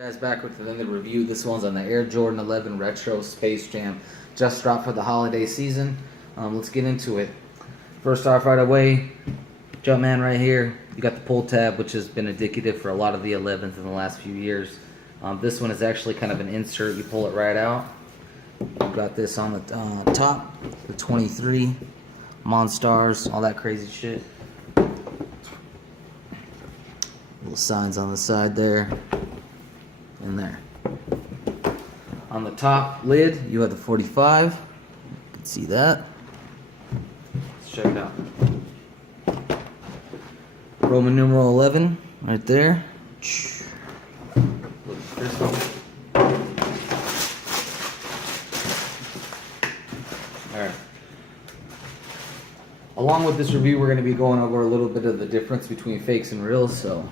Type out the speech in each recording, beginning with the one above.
Guys, back with another review. This one's on the Air Jordan 11 Retro Space Jam. Just dropped for the holiday season. Let's get into it. First off, right away, Jumpman right here. You got the pull tab, which has been indicative for a lot of the 11s in the last few years. This one is actually kind of an insert. You pull it right out. You've got this on the top, the 23, Monstars, all that crazy shit. Little signs on the side there. In there. On the top lid, you have the 45. You can see that. Let's check it out. Roman numeral 11 right there. Alright. Along with this review, we're going to be going over a little bit of the difference between fakes and reals, so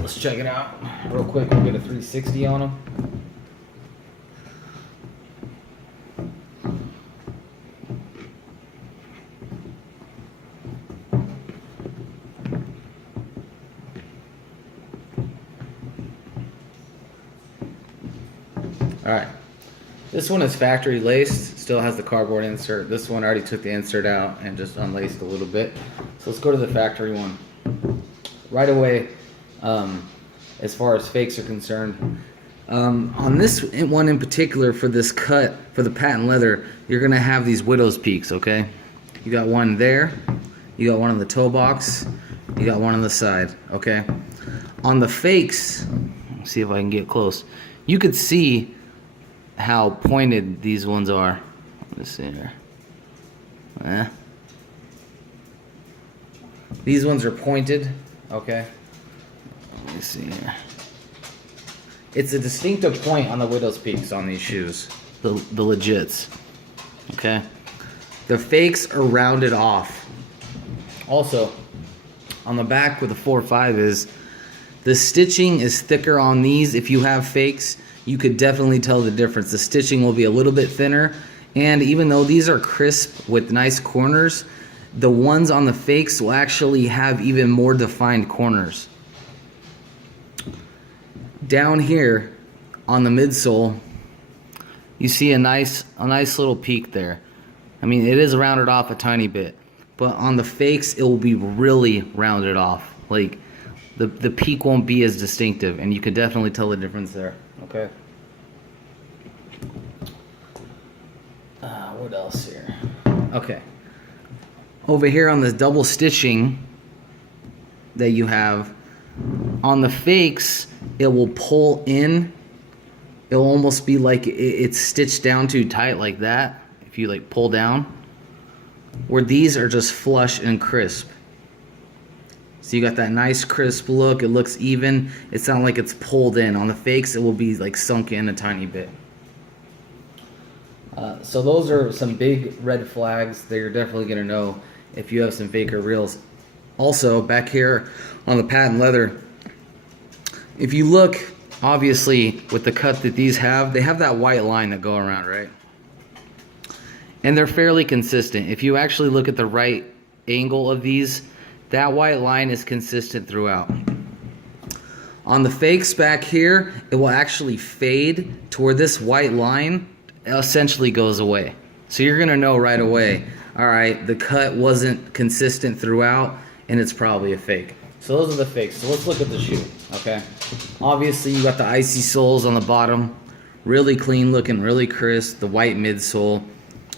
let's check it out real quick. We'll get a 360 on them. Alright, this one is factory laced, still has the cardboard insert. This one I already took the insert out and just unlaced a little bit. So let's go to the factory one. Right away, as far as fakes are concerned, on this one in particular, for this cut, for the patent leather, you're going to have these widow's peaks, okay? You got one there, you got one on the toe box, you got one on the side, okay? On the fakes, let's see if I can get close, you could see how pointed these ones are. Let's see here. These ones are pointed, okay? Let me see here. It's a distinctive point on the widow's peaks on these shoes, the legits, okay? The fakes are rounded off. Also, on the back with the 4.5 is, the stitching is thicker on these. If you have fakes, you could definitely tell the difference. The stitching will be a little bit thinner, and even though these are crisp with nice corners, the ones on the fakes will actually have even more defined corners. Down here on the midsole, you see a nice little peak there. I mean, it is rounded off a tiny bit, but on the fakes it will be really rounded off. Like the peak won't be as distinctive, and you can definitely tell the difference there. Okay. What else here? Okay. Over here on the double stitching that you have, on the fakes, it will pull in. It'll almost be like it's stitched down too tight like that, if you like pull down. Where these are just flush and crisp. So you got that nice crisp look, it looks even. It's not like it's pulled in. On the fakes, it will be like sunk in a tiny bit. So those are some big red flags that you're definitely going to know if you have some fake or reals. Also, back here on the patent leather, if you look, obviously, with the cut that these have, they have that white line that go around, right? And they're fairly consistent. If you actually look at the right angle of these, that white line is consistent throughout. On the fakes back here, it will actually fade to where this white line essentially goes away. So you're gonna know right away, all right, the cut wasn't consistent throughout, and it's probably a fake. So those are the fakes. So let's look at the shoe, okay? Obviously, you got the icy soles on the bottom, really clean looking, really crisp, the white midsole,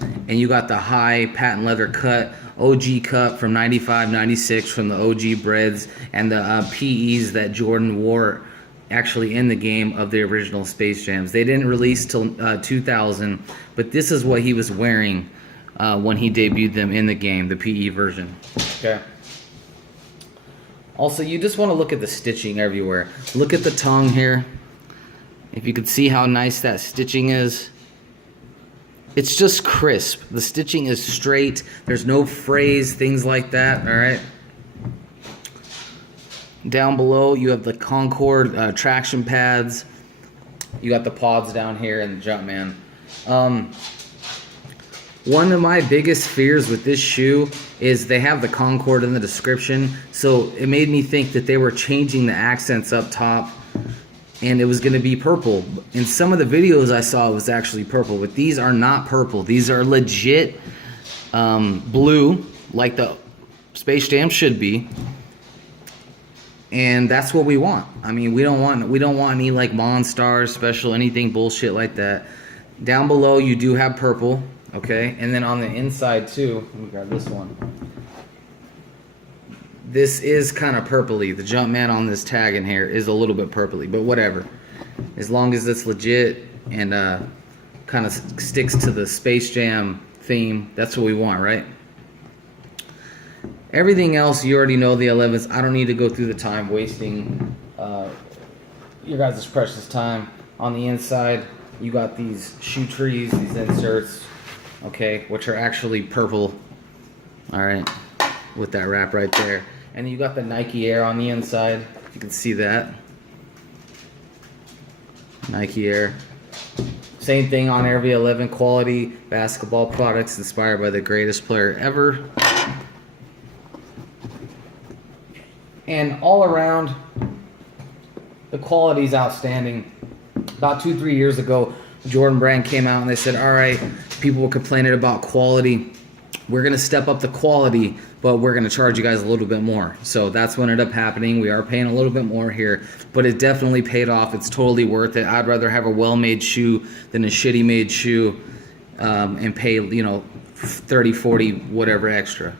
and you got the high patent leather cut, OG cut from 95, 96 from the OG breads, and the PEs that Jordan wore actually in the game of the original Space Jams. They didn't release till 2000, but this is what he was wearing when he debuted them in the game, the PE version. Okay. Also, you just want to look at the stitching everywhere. Look at the tongue here. If you could see how nice that stitching is. It's just crisp. The stitching is straight. There's no frays, things like that, all right? Down below, you have the Concord traction pads. You got the pods down here and the Jumpman. One of my biggest fears with this shoe is they have the Concord in the description, so it made me think that they were changing the accents up top and it was going to be purple. In some of the videos I saw, it was actually purple, but these are not purple. These are legit blue, like the Space Jam should be. And that's what we want. I mean, we don't want any like Monstars special, anything bullshit like that. Down below you do have purple, okay? And then on the inside too, let me grab this one. This is kind of purpley. The Jumpman on this tag in here is a little bit purpley, but whatever. As long as it's legit and kind of sticks to the Space Jam theme, that's what we want, right? Everything else, you already know the 11s. I don't need to go through the time wasting your guys' precious time. On the inside, you got these shoe trees, these inserts, okay, which are actually purple, all right, with that wrap right there. And you got the Nike Air on the inside. You can see that. Nike Air. Same thing on every 11, quality basketball products inspired by the greatest player ever. And all around, the quality is outstanding. About 2-3 years ago, Jordan Brand came out and they said, all right, people were complaining about quality. We're going to step up the quality, but we're going to charge you guys a little bit more. So that's what ended up happening. We are paying a little bit more here, but it definitely paid off. It's totally worth it. I'd rather have a well-made shoe than a shitty made shoe and pay, you know, 30, 40, whatever extra.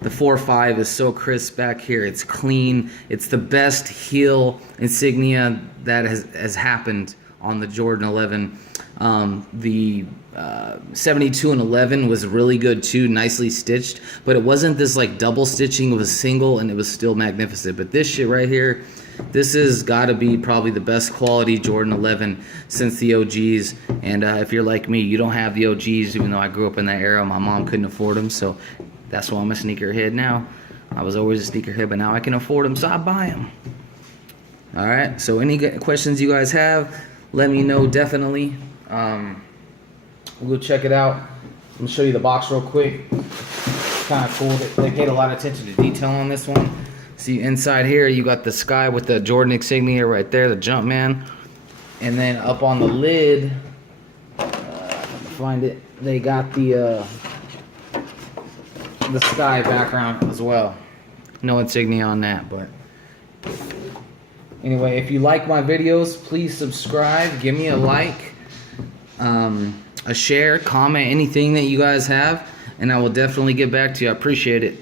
The 4.5 is so crisp back here. It's clean. It's the best heel insignia that has happened on the Jordan 11. The 72 and 11 was really good too, nicely stitched, but it wasn't this like double stitching. It was single and it was still magnificent. But this shit right here, this has got to be probably the best quality Jordan 11 since the OGs. And if you're like me, you don't have the OGs, even though I grew up in that era. My mom couldn't afford them, so that's why I'm a sneakerhead now. I was always a sneakerhead, but now I can afford them, so I buy them. All right, so any questions you guys have, let me know, definitely. We'll go check it out. I'm gonna show you the box real quick. It's kind of cool. They paid a lot of attention to detail on this one. See, inside here, you got the sky with the Jordan insignia right there, the Jumpman. And then up on the lid, find it, they got the sky background as well. No insignia on that, but anyway, if you like my videos, please subscribe, give me a like, a share, comment, anything that you guys have, and I will definitely get back to you. I appreciate it.